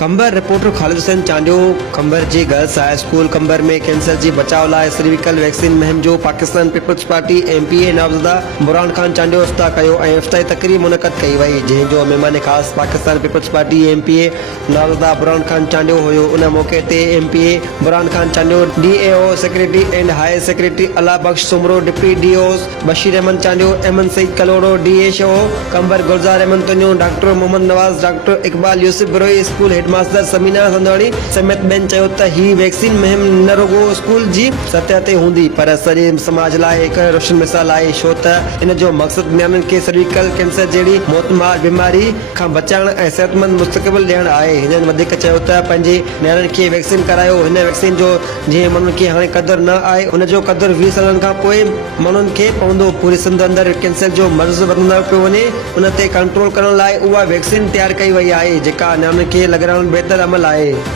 कंबर रिपोर्टर ख़ालिद हुसैन चांडियो कंबर जी गर्ल्स हाई स्कूल कंबर में कैंसर जी बचाव लाइ सर्विकल वैक्सीन मुहिम जो Pakistan peoples party MPA नामज़दा Burhan Khan Chandio इफ्ताह कयो ऐं इफ्ताही तकरीब मुनक़द कई वई, जंहिंजो महिमान ख़ासि Pakistan peoples party MPA नामज़दा Burhan Khan Chandio हुयो। उन मौक़े ते MPA Burhan Khan Chandio, DAO secretary and high secretary अला बख्श Soomro, deputy DOs Bashir Ahmad Chandio, Ahmad Saeed कलोड़ो, DHO कंबर गुलजार अहमद तुनियो, डॉक्टर मोहम्मद नवाज, डॉक्टर इकबाल यूसुफ बिरोई, स्कूल हेडमास्टर समीना संदवाणी समेत ॿियनि चयो त ही वैक्सीन मुहिम न रुगो स्कूल जी सतह ते हूंदी पर सॼे समाज लाइ हिकु रोशन मिसाल आहे, छो त इन जो मक़सदु नियाणियुनि खे सर्विकल कैंसर जहिड़ी मौतमार बीमारी खां बचाइण ऐं सिहतमंद मुस्तक़बिल ॾियणु आहे। हिननि वधीक चयो त पंहिंजे नियाणियुनि खे वैक्सीन करायो। हिन वैक्सीन जो जंहिं माण्हुनि खे हाणे क़दुरु न आहे उन जो क़दुरु 20 सालनि खां पोइ माण्हुनि खे पवंदो। पूरे सिंध अंदरि कैंसर जो मर्ज़ वधंदो पियो वञे, उन ते कंट्रोल करण लाइ उहा वैक्सीन तयारु कई वई आहे जेका नियाणियुनि खे लॻाइण बेहतर अमल आहे।